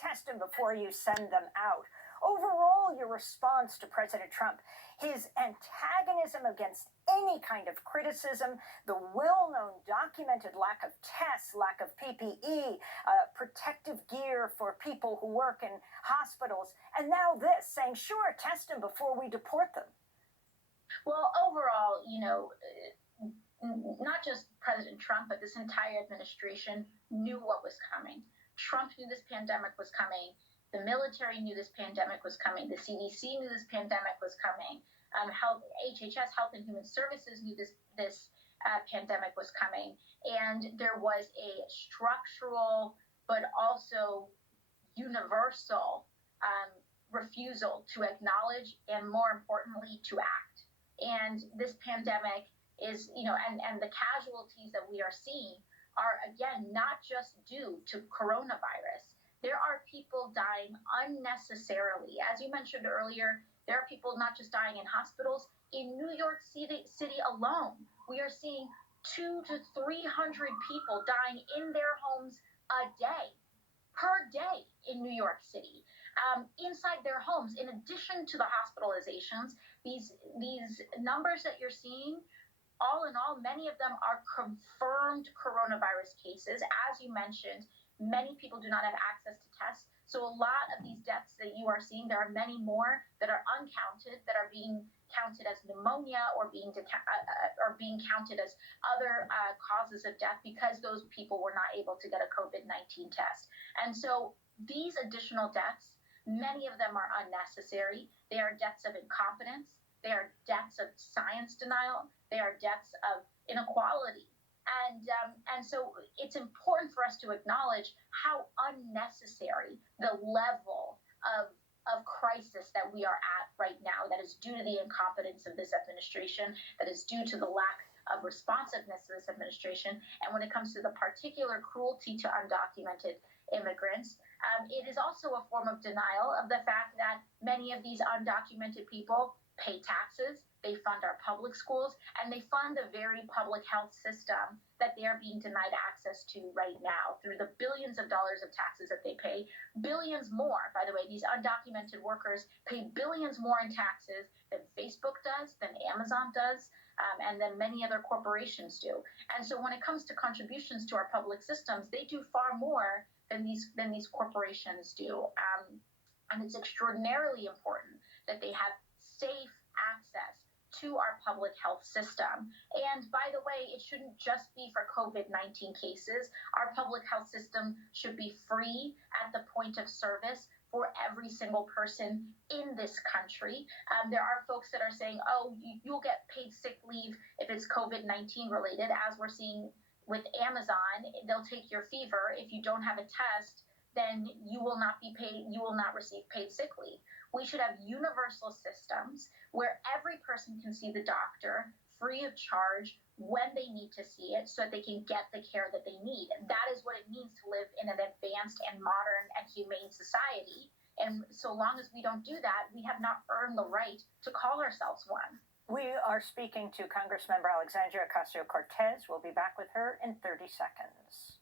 test them before you send them out. Overall, your response to President Trump, his antagonism against any kind of criticism, the well-known documented lack of tests, lack of PPE, protective gear for people who work in hospitals, and now this, saying, sure, test them before we deport them. Well, overall, not just President Trump, but this entire administration knew what was coming. Trump knew this pandemic was coming. The military knew this pandemic was coming. The CDC knew this pandemic was coming. HHS, Health and Human Services, knew this pandemic was coming. And there was a structural, but also universal refusal to acknowledge and, more importantly, to act. And this pandemic is, and the casualties that we are seeing are, again, not just due to coronavirus. There are people dying unnecessarily. As you mentioned earlier, there are people not just dying in hospitals. In New York City alone, we are seeing 200 to 300 people dying in their homes per day in New York City, inside their homes. In addition to the hospitalizations, these numbers that you're seeing, all in all, many of them are confirmed coronavirus cases. As you mentioned, many people do not have access to tests. So a lot of these deaths that you are seeing, there are many more that are uncounted, that are being counted as pneumonia or being counted as other causes of death because those people were not able to get a COVID-19 test. And so these additional deaths, many of them are unnecessary. They are deaths of incompetence. They are deaths of science denial. They are deaths of inequality. And so it's important for us to acknowledge how unnecessary the level of crisis that we are at right now, that is due to the incompetence of this administration, that is due to the lack of responsiveness of this administration. And when it comes to the particular cruelty to undocumented immigrants, it is also a form of denial of the fact that many of these undocumented people pay taxes, they fund our public schools, and they fund the very public health system that they are being denied access to right now through the billions of dollars of taxes that they pay. Billions more, by the way, these undocumented workers pay billions more in taxes than Facebook does, than Amazon does, and than many other corporations do. And so when it comes to contributions to our public systems, they do far more than these corporations do. And it's extraordinarily important that they have safe access to our public health system. And by the way, it shouldn't just be for COVID-19 cases. Our public health system should be free at the point of service for every single person in this country. There are folks that are saying, oh, you'll get paid sick leave if it's COVID-19 related, as we're seeing with Amazon. They'll take your fever. If you don't have a test, then you will not be paid, you will not receive paid sick leave. We should have universal systems where every person can see the doctor free of charge when they need to see it so that they can get the care that they need. And that is what it means to live in an advanced and modern and humane society. And so long as we don't do that, we have not earned the right to call ourselves one. We are speaking to Congressmember Alexandria Ocasio-Cortez. We'll be back with her in 30 seconds.